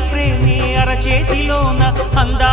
ప్రేమి అరచేతిలోన అందా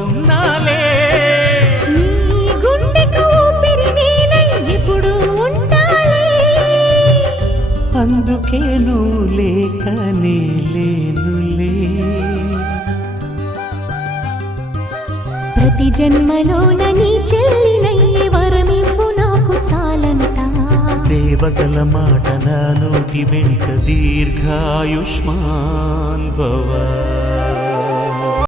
అందుకే నువ్వు లేక లేనులే ప్రతి జన్మలోన నీ చెల్లినయ్యే వరమివ్వు నాకు చాలంట. దేవతల మాట నా నోటి వెంట దీర్ఘాయుష్మాన్ భవ.